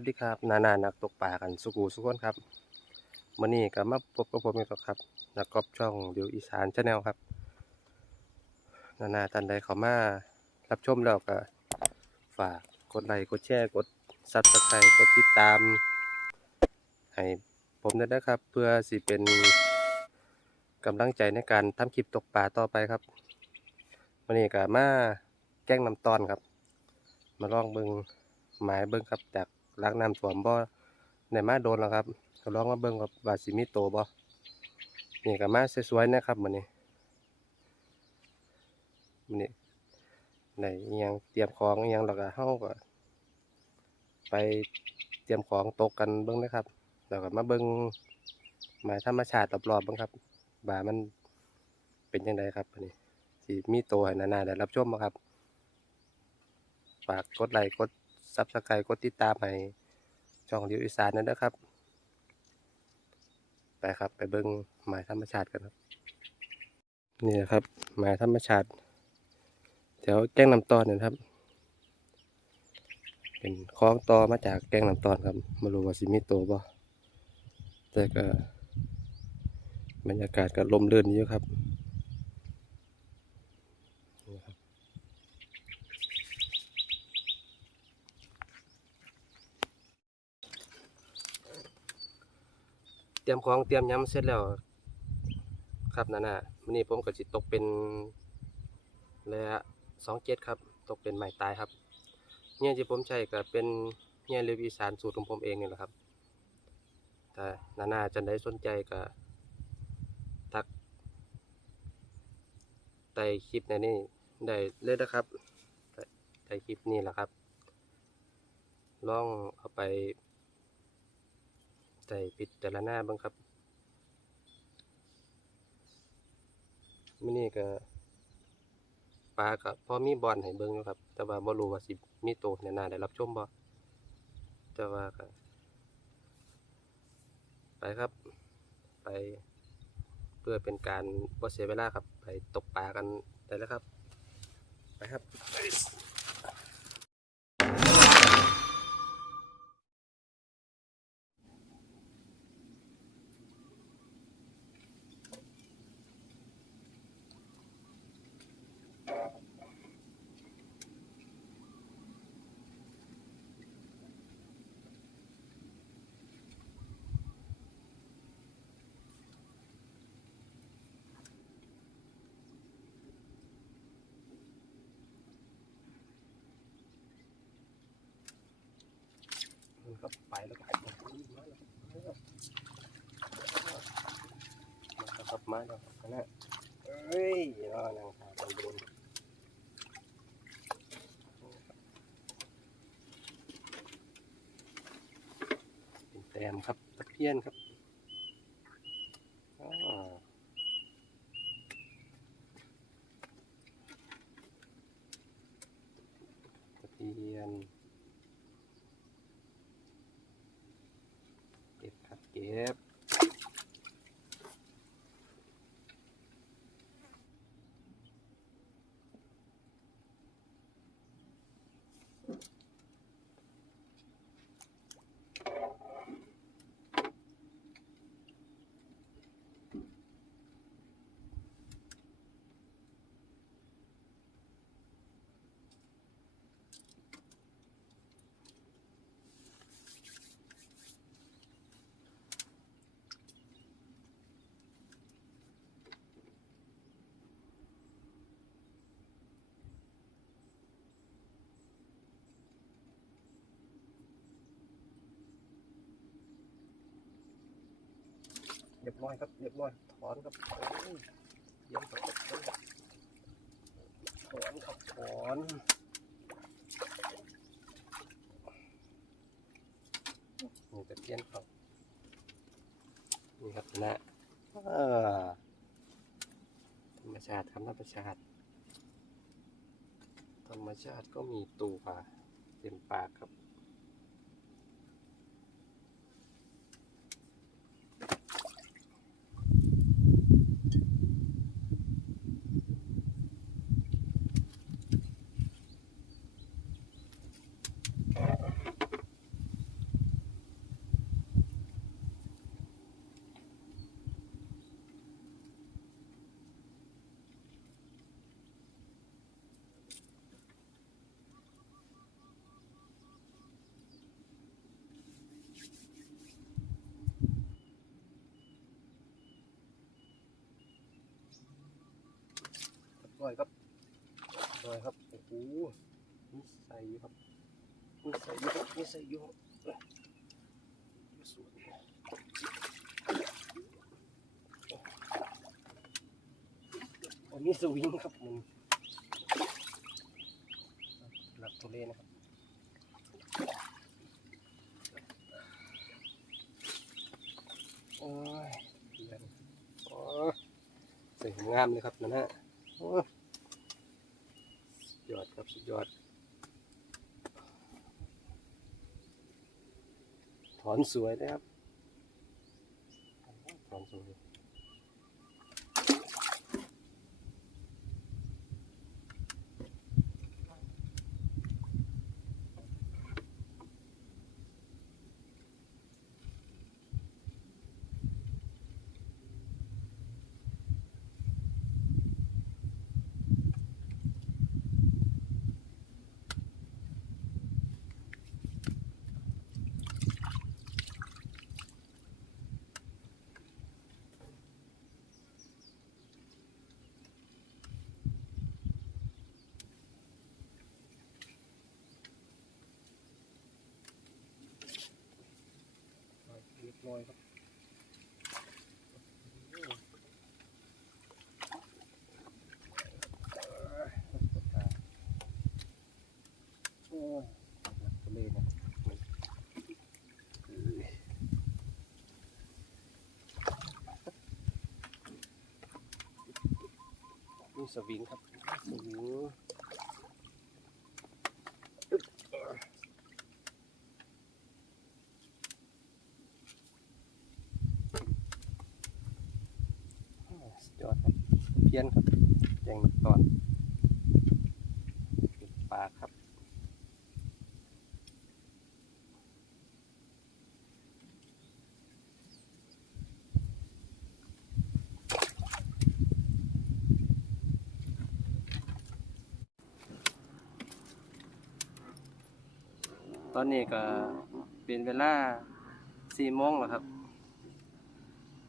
วัสดีครับ นานานักตกปลากันสุกูสุกคนครับวันนี้ก็มาพบกับผมอีกแล้วครับนักกอบช่องเดียวอีสานชาแนลครับ นานาท่านใดเขามารับชมแล้วก็ฝากกดไลค์กดแชร์กดซับสไครต์กดติดตาม ให้ผมด้วยนะครับ เพื่อสิเป็นกำลังใจในการทำคลิปตกปลาต่อไปครับวันนี้ก็มาแกล้งน้ำตอนครับ มาลองเบิงหมายเบิ่งครับจาก ล้างน้ำท่วมบ่ในมาโดนแล้วครับก็ลองมาเบิ่งครับว่าสิมีโตบ่นี่ก็มาสวยๆนะครับมื้อนี้มื้อนี้ได้อิหยังเตรียมของอิหยังแล้วก็เฮาก็ไปเตรียมของตกกันเบิ่งนะครับแล้วก็มาเบิ่งหมายธรรมชาติรอบๆบิ่งครับว่ามันเป็นจังไดครับอันนี้สิมีโตให้นานาได้รับชมบ่ครับ ฝากกดไลค์กด ซับสไครต์กดติดตามให้ช่องดิวอีสานนั่นนะครับ ไปครับไปเบิ้งหมายธรรมชาติกันครับ นี่นะครับหมายธรรมชาติแถวแก้งน้ำตอนเนะครับ เป็นคล้องตอมาจากแก้งน้ำตอนครับม่รู้ว่าสิมีโตบ่แต่ก็บรรยากาศก็ลมเลื่อนอยู่ครับ เตรียมของเตรียมย้ำเสร็จแล้ว ครับนั่นน่ะวันนี้ผมก็จิตกเป็นระยะสองเจ็ดครับ ตกเป็นไม้ตายครับเนี่ยที่ผมใช้ก็เป็นเนี่ยเรืออีสานสูตรของผมเองนี่แหละครับ แต่นานาจะได้สนใจก็ทักใต้คลิปในนี้ได้เลยนะครับใต้ใต้คลิปนี้แหละครับ ลองเอาไป ใส่ปิดแต่ละหน้าบ้างครับมินี่ก็ปลากับพอมีบอลให้เบิ่งอยู่ครับ แต่ว่าบ่รู้ว่าสิมีโตในหน้าได้รับชมบ่แต่ว่าก็ไปครับ ไปเพื่อเป็นการบ่เสียเวลาครับ ไปตกปลากันได้แล้วครับ ไปครับ ก็ไปแล้วก็มาแล้วครับมาแล้วครับนะเฮ้ยนอนางสาไปโดนเป็นแตมครับตะเพียนครับ เรียบร้อยครับเรียบร้อยถอนครับโอ้ยเยี่ยมครับถอนครับถอนอนนี่ตะเพียนครับนี่ครับนะธรรมชาติครับธรรมชาติธรรมชาติก็มีตูปลาเต็มปากครับ ลอยครับลอยครับโอ้โหนี่ใส่ยครับนี่ใส่อยู่ครับนี่ใส่อยู่อยู่สวนอันนี้สวิงครับมันหลักตัวเลนะครับโอ้ยเพียนโอ้ยสวยงามเลยครับนั่นฮะโอ้ ยสุดยอดครับสุดยอด ถอนสวยนะครับ ถอนสวยเรียบร้อยครับโอ้ยหนักตัวเลขนะครับมันเอ้ยนี่ สวิงครับสวิงอึ๊บอ่าสุดยอดครับเพี้ยนครับแจงตอนปลาครับ ต อนนี้ก็เป็นเวลาสี่โมงแล้วครับ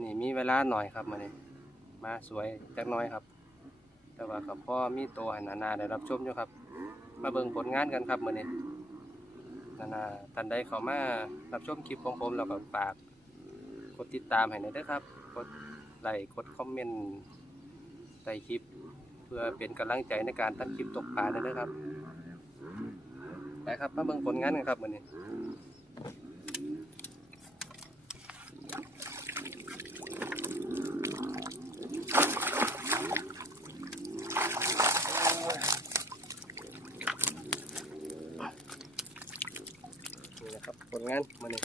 นี่มีเวลาหน่อยครับมาเนี่ยมาสวยจักน้อยครับ แต่ว่ากับพ่อมีตัวหนานาได้รับชมอยู่ครับ มาเบิ่งผลงานกันครับมื้อนี้นานาท่านใดเขามารับชมคลิปของผมแล้วก็ฝากกดติดตามให้หน่อยด้อครับกดไลค์กดคอมเมนต์ใต้คลิป เพื่อเป็นกำลังใจในการทำคลิปตกปลาด้อครับ ไปครับมาเบิ่งผลงานกันครับมื้อนี้นี่นะครับผลงานมื้อนี้